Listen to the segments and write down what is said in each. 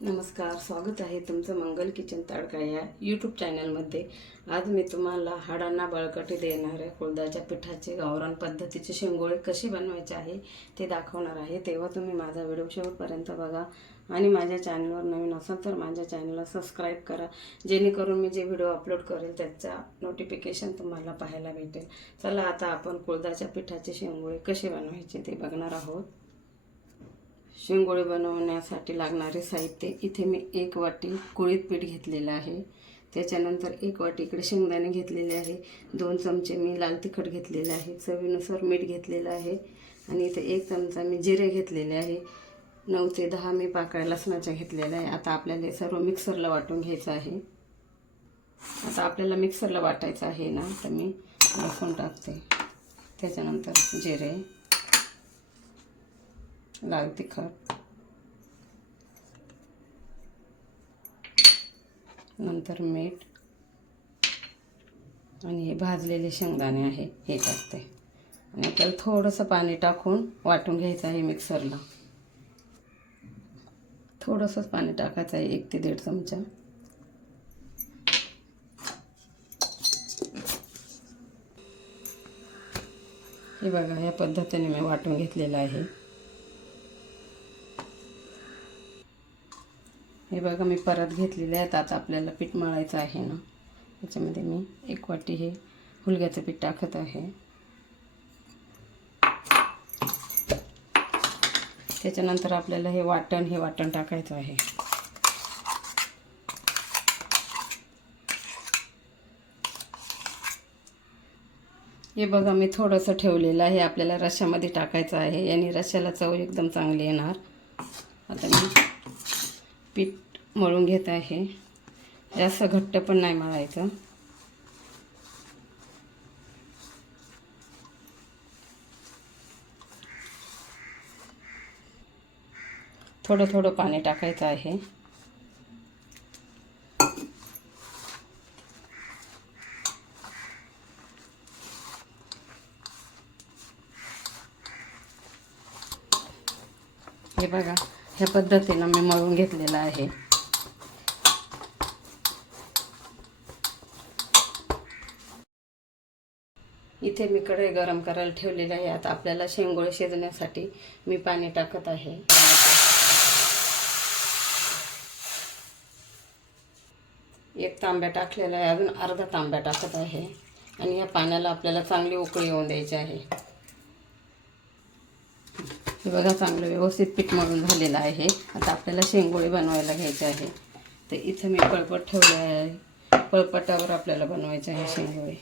नमस्कार स्वागत आहे तुमचं मंगल किचन ताडका या यूट्यूब चॅनलमध्ये आज मी तुम्हाला हाडांना बळकटी देणाऱ्या कुळदाच्या पिठाचे गावरान पद्धतीचे शेंगोळे कसे बनवायचे आहे ते दाखवणार आहे. तेव्हा तुम्ही माझा व्हिडिओ शेवटपर्यंत बघा आणि माझ्या चॅनलवर नवीन असाल तर माझ्या चॅनलला सबस्क्राईब करा. जेणेकरून मी जे व्हिडिओ अपलोड करेल त्याचा नोटिफिकेशन तुम्हाला पाहायला भेटेल. चला आता आपण कुळदाच्या पिठाचे शेंगोळे कसे बनवायचे ते बघणार आहोत. शेंगोळे बनवण्यासाठी लागणारे साहित्य. इथे मी एक वाटी कुळीत पीठ घेतलेलं आहे. त्याच्यानंतर एक वाटी इकडे शेंगदाणे घेतलेले आहे. दोन चमचे मी लाल तिखट घेतलेले आहे. चवीनुसार मीठ घेतलेलं आहे. आणि इथे एक चमचा मी जिरे घेतलेले आहे. नऊ ते दहा मी पाकळ्या लसणाच्या घेतलेल्या आहे. आता आपल्याला हे सर्व मिक्सरला वाटून घ्यायचं आहे. आता आपल्याला मिक्सरला वाटायचं आहे ना तर मी लसूण टाकते. त्याच्यानंतर जिरे. लाल तिखट. नंतर मीठ. आणि हे भाजलेले शेंगदाणे आहे हे टाकते. आणि आपल्याला थोडंसं पाणी टाकून वाटून घ्यायचं आहे मिक्सरला. थोडंसंच पाणी टाकायचं आहे एक ते दीड चमचा. हे बघा या पद्धतीने मी वाटून घेतलेलं आहे. हे बघा मी परत घेतलेले आहेत. आता आपल्याला पीठ मळायचं आहे ना. त्याच्यामध्ये मी एक वाटी हे हुलग्याचं पीठ टाकत आहे. त्याच्यानंतर आपल्याला हे वाटण हे वाटण टाकायचं आहे. हे बघा मी थोडंसं ठेवलेलं आहे. आपल्याला रश्श्यामध्ये टाकायचं आहे. याने रश्श्याला चव एकदम चांगली येणार. आता मी पीठ मळून घेत आहे. जास्त घट्ट पण नाही मळायचं. थोडं थोडं पाणी टाकायचं आहे. हे बघा ह्या पद्धतीनं मी मळून घेतलेलं आहे. इथे मी कढई गरम करायला ठेवलेली आहे. आता आपल्याला शेंगोळे शिजण्यासाठी मी पाणी टाकत आहे. एक तांब्या टाकलेला आहे. अजून अर्धा तांब्या टाकत आहे. आणि या पाण्याला आपल्याला चांगली उकळी येऊन द्यायची आहे. हे बघा चांगलं व्यवस्थित पीठ मळून झालेलं आहे. आता आपल्याला शेंगोळी बनवायला घ्यायचे आहे. तर इथं मी पळपट ठेवलं आहे. पळपटावर आपल्याला बनवायचं आहे शेंगोळी.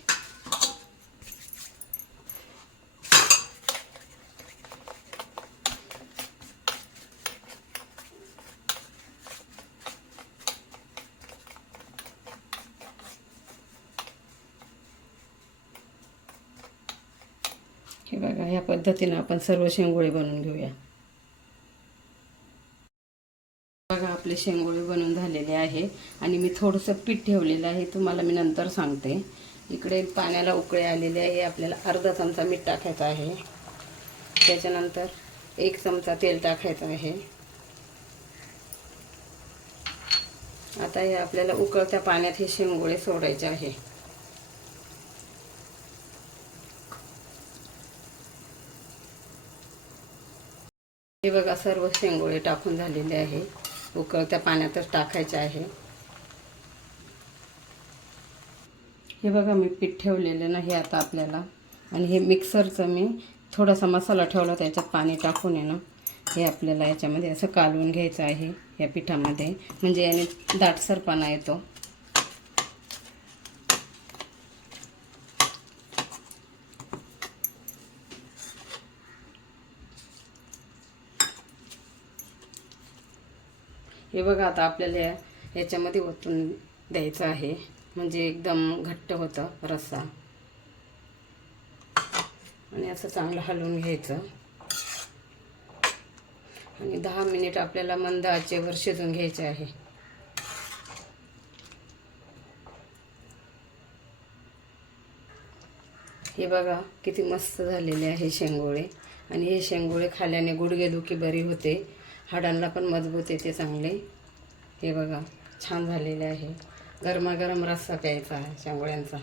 हे बघा ह्या पद्धतीनं आपण सर्व शेंगोळी बनवून घेऊया. बघा आपले शेंगोळी बनवून झालेले आहे आणि मी थोडंसं पीठ ठेवलेलं आहे तुम्हाला मी नंतर सांगते. इकडे पाण्याला उकळे आलेले आहे आपल्याला अर्धा चमचा मीठ टाकायचं आहे. त्याच्यानंतर एक चमचा तेल टाकायचं आहे. आता हे आपल्याला उकळत्या पाण्यात हे शेंगोळे सोडायचे आहे. हे बघा सर्व शेंगोळे टाकून झालेले आहे. उकळत्या पाण्यातच टाकायचे आहे. हे बघा मी पीठ ठेवलेलं नाही आता आपल्याला. आणि हे मिक्सरचं मी थोडासा मसाला ठेवला त्याच्यात पाणी टाकून आहे ना हे आपल्याला याच्यामध्ये असं कालवून घ्यायचं आहे या पिठामध्ये. म्हणजे याने दाटसरपणा येतो. हे बघा आता आपल्याला याच्यामध्ये ओतून द्यायचं आहे. म्हणजे एकदम घट्ट होतं रस्सा. आणि असं चांगलं हलवून घ्यायचं. आणि दहा मिनिट आपल्याला मंद आचेवर शिजून घ्यायचे आहे. हे बघा किती मस्त झालेले आहे शेंगोळे. आणि हे शेंगोळे खाल्ल्याने गुडघेदुखी बरी होते. हाडांना पण मजबूत येते चांगले. हे बघा छान झालेले आहे. गरमागरम रस्सा प्यायचा आहे शेंगोळ्यांचा.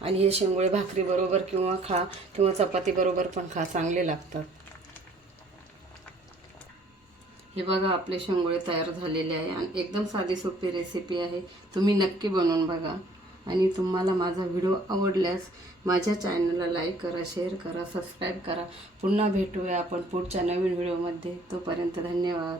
आणि हे शेंगोळे भाकरीबरोबर किंवा खा किंवा चपातीबरोबर पण खा चांगले लागतात. हे बघा आपले शेंगोळे तयार झालेले आहे. आणि एकदम साधी सोपी रेसिपी आहे. तुम्ही नक्की बनवून बघा. आणि तुम्हाला माझा व्हिडिओ आवडल्यास माझ्या चॅनलला लाईक करा शेअर करा सबस्क्राईब करा. पुन्हा भेटूया आपण पुढच्या नवीन व्हिडिओमध्ये. तोपर्यंत धन्यवाद.